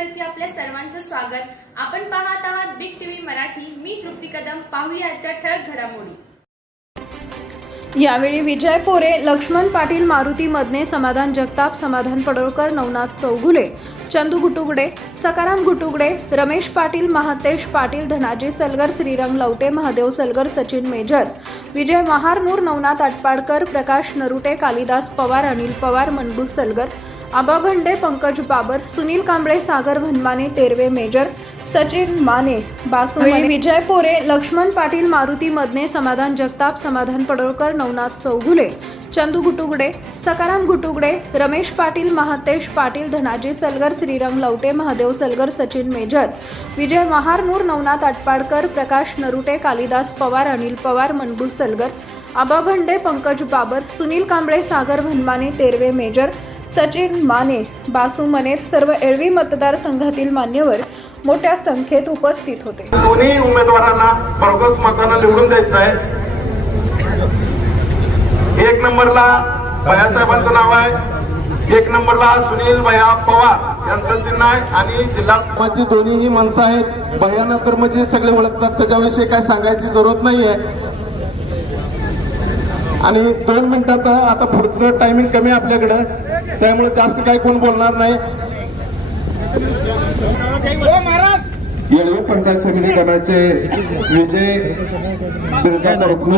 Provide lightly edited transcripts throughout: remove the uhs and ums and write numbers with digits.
चॅनलवरती आपल्या सर्वांचं स्वागत। आपण पाहत आहात बिग टीव्ही मराठी। मी तृप्ती कदम। पाहूया आजच्या ठळक घडामोडी। यावेळी विजय पोरे, लक्ष्मण पाटील, मारुती मदने, समाधान जगताप, समाधान पडळकर, नवनाथ चौगुले, चंदू गुटुगडे, सकाराम गुटुगडे, रमेश पाटील, महातेश पाटील, धनाजी सलगर, श्रीरंग लवटे, महादेव सलगर, सचिन मेजर, विजय महारनूर, नवनाथ आटपाडकर, प्रकाश नरुटे, कालिदास पवार, अनिल पवार, मनबू सलगर, आबा भंडे, पंकज बाबर, सुनील कांबळे, सागर भनमाने, तेरवे मेजर, सचिन माने, बासू मने, विजय पोरे, लक्ष्मण पाटील, मारुती मदने, समाधान जगताप, समाधान पडळकर, नवनाथ चौगुले, चंदू गुटुगडे, सकाराम गुटुगडे, रमेश पाटील, महातेश पाटील, धनाजी सलगर, श्रीरंग लवटे, महादेव सलगर, सचिन मेजर, विजय महारनूर, नवनाथ आटपाडकर, प्रकाश नरुटे, कालिदास पवार, अनिल पवार, मनबू सलगर, आबा भंडे, पंकज बाबर, सुनील कांबळे, सागर भनमाने, तेरवे मेजर, सचिन माने, बासू मनेर सर्व एळवी मतदारसंघातील मान्यवर मोठ्या संख्येत उपस्थित होते। दोन्ही उमेदवारांना भरघोस मतांना निवडून द्यायचं आहे। एक नंबरला भैयासाहेबांचं नाव आहे, एक नंबरला सुनील भैया पवार यांचं चिन्ह आहे आणि जिल्हा दोन्हीही माणसं आहेत। भैयाना तर म्हणजे सगळे ओळखतात, त्याच्याविषयी काय सांगायची जरूरत नाहीये। आणि 2 मिनिटाचा आता पुढचं टायमिंग कमी आहे आपल्याकडं, त्यामुळे जास्त काही कोण बोलणार नाही। येळवी पंचायत समिती गणाचे विजय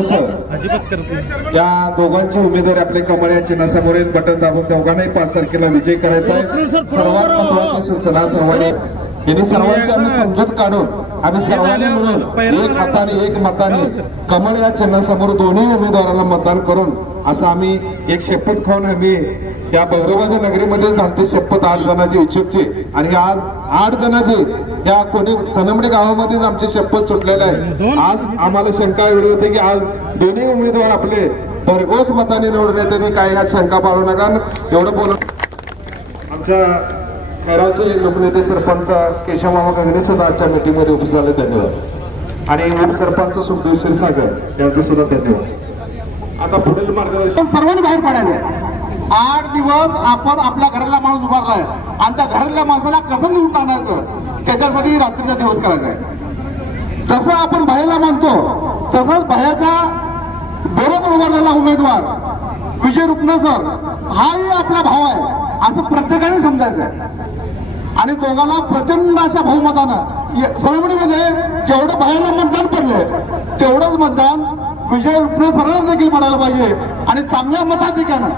सर या दोघांचे उमेदवार आपले कमळ या चिन्हासमोरील बटन दाबून दोघांनाही 5 तारखेला विजय करायचा आहे। सर्वात महत्वाची सूचना सर्वांनी यांनी सर्वांची आम्ही समजूत काढून आम्ही सर्वांनी मिळून एक हाताने एक मताने कमळ या चिन्हासमोर दोन्ही उमेदवारांना मतदान करून असं आम्ही एक शपथ खाऊन आम्ही या भैरवबाजा नगरीमध्ये झालते शपथ 8 जणांची इच्छुकची आणि आज 8 जणांची या कोणी सनमडे गावामध्येच आमची शपथ सुटलेली आहे। आज आम्हाला शंका एवढी होती की आज दोन्ही उमेदवार आपले भरघोस मताने निवडून येते, काही यात शंका पाळू नका। एवढं बोलून आमच्या खैराचे लोकनेते सरपंच केशवमामा गंगणे सुद्धा आजच्या मीटिंगमध्ये उपस्थित झाले, धन्यवाद। आणि उपसरपंच सुखदेव क्षीरसागर यांचे सुद्धा धन्यवाद। आता पुढील मार्गदर्शन सर्वांनी बाहेर पडायचे। 8 दिवस आपण आपल्या घराला माणूस उभारलाय आणि त्या घरातल्या माणसाला कसं निवडून आणायचं त्याच्यासाठी रात्रीचा दिवस करायचा आहे। जसं आपण भायला मानतो तसंच भायाचा बरोबर उभारलेला उमेदवार विजय रुपना सर हाही आपला भाव आहे असं प्रत्येकाने समजायचं आहे। आणि दोघांना प्रचंड अशा बहुमतानं सनमडीमध्ये जेवढं भायाला मतदान पडले तेवढंच मतदान विजय रुपना सरांना देखील पडायला पाहिजे आणि चांगल्या मताधिक्यानं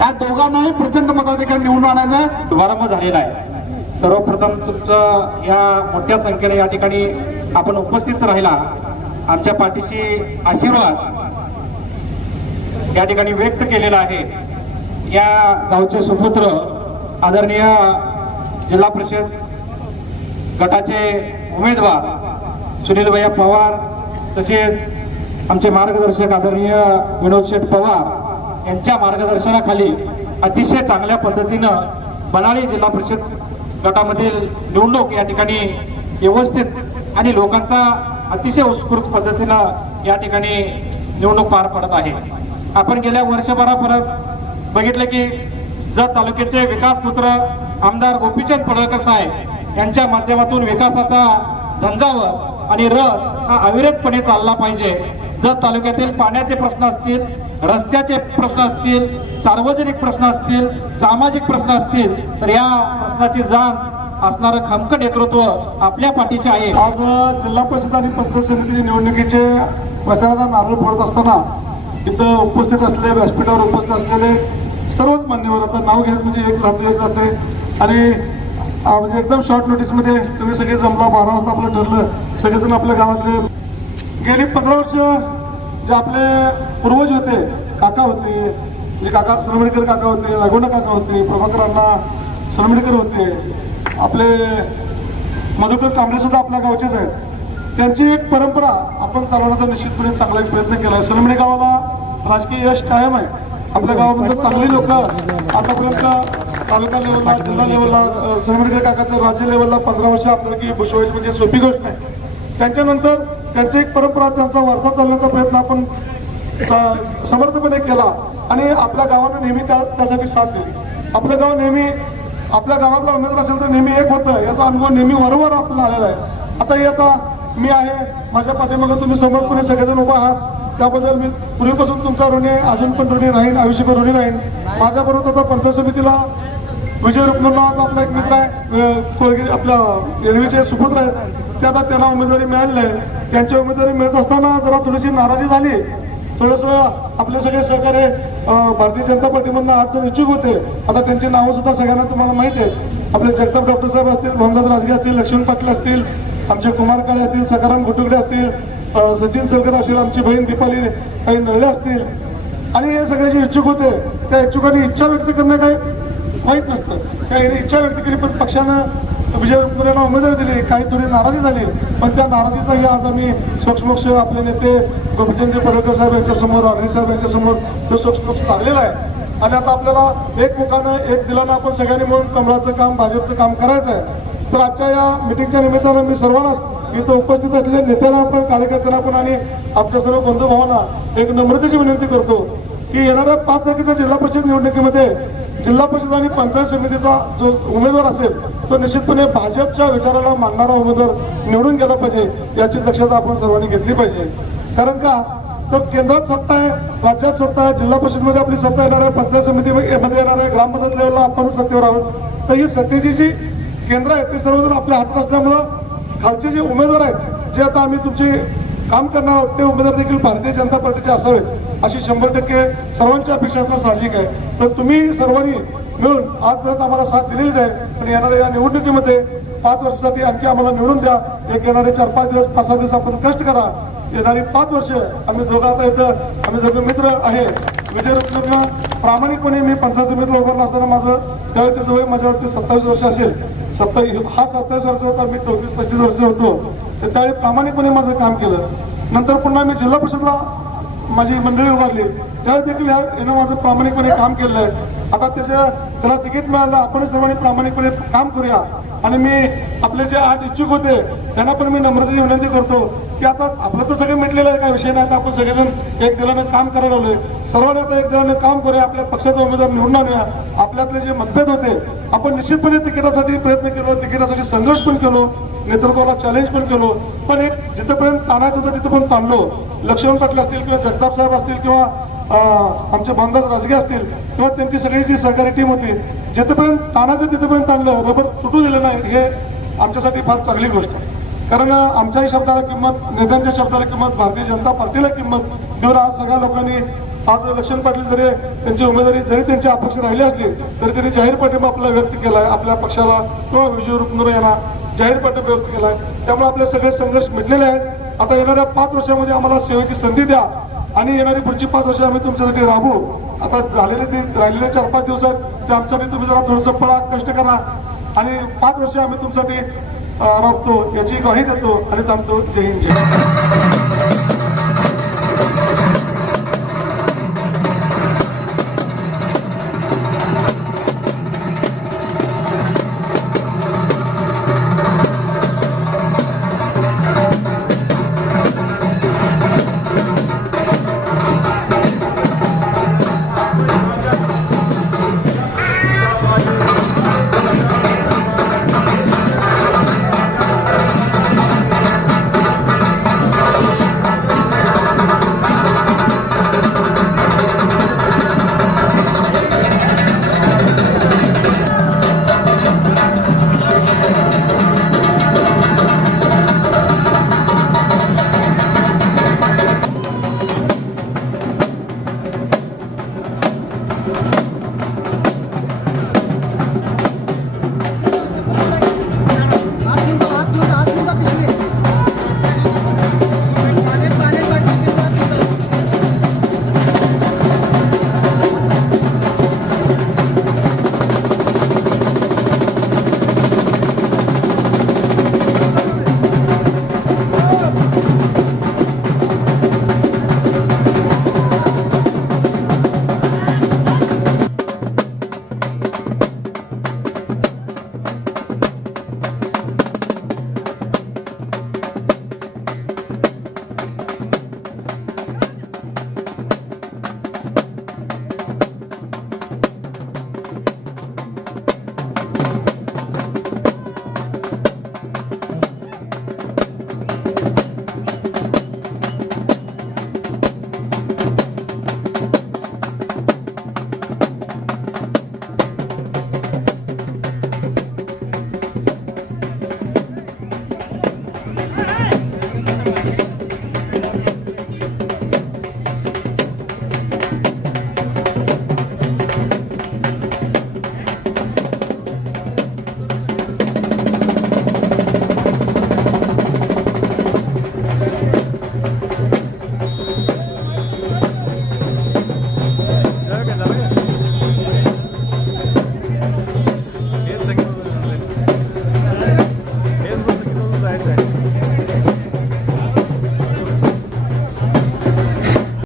या दोघांनाही प्रचंड मताधिक्याने निवडून आणायचा शुभारंभ झालेला आहे। सर्वप्रथम तुमचं या मोठ्या संख्येने या ठिकाणी आपण उपस्थित राहिला, आमच्या पाठीशी आशीर्वाद या ठिकाणी व्यक्त केलेला आहे। या गावचे सुपुत्र आदरणीय जिल्हा परिषद गटाचे उमेदवार सुनील भैया पवार तसेच आमचे मार्गदर्शक आदरणीय विनोद शेठ पवार यांच्या मार्गदर्शनाखाली अतिशय चांगल्या पद्धतीनं बनाळी जिल्हा परिषद गटामधील निवडणूक या ठिकाणी व्यवस्थित आणि लोकांचा अतिशय उत्स्फूर्त पद्धतीनं या ठिकाणी निवडणूक पार पडत आहे। आपण गेल्या वर्षभरापर्यंत बघितले की जत तालुक्याचे विकासपुत्र आमदार गोपीचंद पडळकर साहेब यांच्या माध्यमातून विकासाचा झंझावर आणि रथ हा अविरतपणे चालला पाहिजे। जत तालुक्यातील पाण्याचे प्रश्न असतील, रस्त्याचे प्रश्न असतील, सार्वजनिक प्रश्न असतील, सामाजिक प्रश्न असतील तर या प्रश्नाची जाण असणारं खमक नेतृत्व आपल्या पाठीचे आहे। आज जिल्हा परिषद आणि पंचायत समिती निवडणुकीचे प्रचाराचा नारळ फोडत असताना इथं उपस्थित असलेले व्यासपीठावर उपस्थित असलेले सर्वच मान्यवर आता नाव घ्यायचं म्हणजे एक राहते आणि म्हणजे एकदम शॉर्ट नोटीसमध्ये तुम्ही सगळे जमला 12 वाजता आपलं ठरलं सगळेजण आपल्या गावातले गेली 15 वर्ष जे आपले पूर्वज होते, काका होते, म्हणजे काका सनमडीकर काका होते, लागोंडा काका होते, प्रभाकर अण्णा सनमडीकर होते, आपले मधुकर कांबळे सुद्धा आपल्या गावचेच आहेत। त्यांची एक परंपरा आपण चालवण्याचा निश्चितपणे चांगला एक प्रयत्न केला आहे। सनमडी गावाला राजकीय यश कायम आहे। आपल्या गावामध्ये चांगली लोक आतापर्यंत तालुका लेवलला, जिल्हा लेवलला, सनमडीकर काका तर राज्य लेवलला 15 वर्ष आपल्याला की भूषवायची म्हणजे सोपी गोष्ट नाही। त्यांच्यानंतर त्यांची एक परंपरा, त्यांचा वारसा चालवण्याचा प्रयत्न आपण समर्थपणे केला आणि आपल्या गावानं नेहमी त्यासाठी साथ दिली। आपलं गाव नेहमी आपल्या गावातला उमेदवार असेल तर नेहमी एक होतं, याचा अनुभव नेहमी वारंवार आपल्याला आलेला आहे. आता मी आहे, माझ्या पाठीमागे तुम्ही समोरपणे सगळेजण उभा आहात, त्याबद्दल मी पूर्वीपासून तुमचा ऋणी आहे, अजून पण ऋणी राहीन, आयुष्यभर ऋणी राहीन. माझ्याबरोबर आता पंचायत समितीला विजय रुपनर नावाचा आपला एक मित्र आहे, कोळगी आपल्या रेल्वेचे सुपुत्र आहेत, ते आता त्यांना उमेदवारी मिळालेली आहे. त्यांची उमेदवारी मिळत असताना जरा थोडीशी नाराजी झाली. थोडंसं आपले सगळे सहकारी भारतीय जनता पार्टीमधून अडचण इच्छुक होते. आता त्यांची नावं सुद्धा सगळ्यांना तुम्हाला माहिती आहेत. आपले जगताप डॉक्टर साहेब असतील, भाऊदास राजगे असतील, लक्ष्मण पाटील असतील, आमचे कुमार काळे असतील, सकाराम घुटुगडे असतील, सचिन सलकर असतील, आमची बहीण दीपाली काही नळले असतील, आणि हे सगळे जे इच्छुक होते त्या इच्छुकांनी इच्छा व्यक्त करणं काही वाईट नसतं. काही इच्छा व्यक्त केली, पण पक्षानं विजय रुपनरेंना उमेदवारी दिली, काही थोडी नाराजी झाली, पण त्या नाराजीचाही आज आम्ही सोक्षमोक्ष आपले नेते गोपीचंद पडळकर साहेब यांच्यासमोर, अग्नि साहेब यांच्यासमोर तो सोक्षमोक्ष काढलेला आहे. आणि आता आपल्याला एक मुखानं एक दिलानं आपण सगळ्यांनी मिळून कमळाचं काम, भाजपचं काम करायचं आहे. तर आजच्या या मिटिंगच्या निमित्तानं मी सर्वांनाच इथं उपस्थित असलेल्या नेत्याला पण, कार्यकर्त्यांना पण आणि आमच्या सर्व बंधुभावांना एक नम्रतेची विनंती करतो की येणाऱ्या 5 तारखेच्या जिल्हा परिषद निवडणुकीमध्ये जिल्हा परिषद आणि पंचायत समितीचा जो उमेदवार असेल तो निश्चितपणे भाजपच्या विचाराला मानणारा उमेदवार निवडून गेला पाहिजे, याची दक्षता आपण सर्वांनी घेतली पाहिजे. कारण का तर केंद्रात सत्ता आहे, राज्यात सत्ता आहे, जिल्हा परिषदमध्ये आपली सत्ता येणार आहे, पंचायत समितीमध्ये येणार आहे, ग्रामपंचायत लेवलला आपण सत्तेवर आहोत. तर ही सत्तेची जी केंद्र आहे ते सर्वजण आपल्या हातात असल्यामुळं खालचे जे उमेदवार आहेत, जे आता आम्ही तुमचे काम करणार आहोत, ते उमेदवार देखील भारतीय जनता पार्टीचे असावेत, अशी 100% सर्वांची अपेक्षा असणं साहजिक आहे. तर तुम्ही सर्वांनी मिळून आजपर्यंत आम्हाला साथ दिलेलीच आहे, पण येणाऱ्या या निवडणुकीमध्ये 5 वर्षासाठी आणखी आम्हाला निवडून द्या. एक येणारे 4-5 दिवस, 5-6 दिवस आपण कष्ट करा. येणारी 5 वर्ष आम्ही दोघं आता इथं, आम्ही दोघं मित्र आहे. विजय रुपनरनं प्रामाणिकपणे, मी पंचायत समितीला उभारला असताना माझं त्यावेळी त्याचं वय माझ्या वाटते 27 वर्ष असेल, हा 27 वर्ष होता, मी 34-35 वर्ष होतो. तर त्यावेळी प्रामाणिकपणे माझं काम केलं. नंतर पुन्हा मी जिल्हा परिषदला माझी मंडळी उभारली, त्यावेळी देखील यानं माझं प्रामाणिकपणे काम केलं आहे. आता त्याला तिकीट मिळालं, आपण सर्वांनी प्रामाणिकपणे काम करूया. आणि मी आपले जे 8 इच्छुक होते त्यांना पण मी नम्रतेची विनंती करतो की आता आपलं तर सगळं मिटलेलं आहे, काही विषय नाही, आता आपण सगळेजण एक दिलानं काम करायला लागलोय. सर्वांनी आता एक दिलानं काम करूया, आपल्या पक्षाचा उमेदवार निवडून आणूया. आपल्यातले जे मतभेद होते आपण निश्चितपणे तिकिटासाठी प्रयत्न केलो, तिकिटासाठी संघर्ष पण केलो, नेतृत्वाला चॅलेंज पण केलो, पण एक जिथपर्यंत ताणायचं होतं तिथं पण ताणलो. लक्ष्मण पाटील असतील किंवा जगताप साहेब असतील किंवा आमचे भाऊदास राजगे असतील किंवा त्यांची सगळी जी सहकारी टीम होती, जिथपर्यंत ताणाचं तिथपर्यंत ताणलं, रबर तुटू दिलं नाही, हे आमच्यासाठी फार चांगली गोष्ट आहे. कारण आमच्याही शब्दाला किंमत, नेत्यांच्या शब्दाला किंमत, भारतीय जनता पार्टीला किंमत देऊन आज सगळ्या लोकांनी, आज लक्ष्मण पाटील जरी त्यांची उमेदवारी जरी त्यांची अपक्ष राहिली असली तरी त्यांनी जाहीर पाठिंबा आपला व्यक्त केला आहे, आपल्या पक्षाला किंवा विजय रुपनर यांना जाहीर पाठिंबा व्यक्त केला आहे. त्यामुळे आपले सगळे संघर्ष मिटलेले आहेत. आता येणाऱ्या 5 वर्षामध्ये आम्हाला सेवेची संधी द्या आणि येणारी पुढची 5 वर्ष आम्ही तुमच्यासाठी राबू. आता राहिलेले 4-5 दिवस आहेत ते आमच्यासाठी तुम्ही जरा थोडंसं पळा, कष्ट करा आणि 5 वर्ष आम्ही तुमच्यासाठी राबतो याची ग्वाही देतो आणि थांबतो. जय हिंद, जय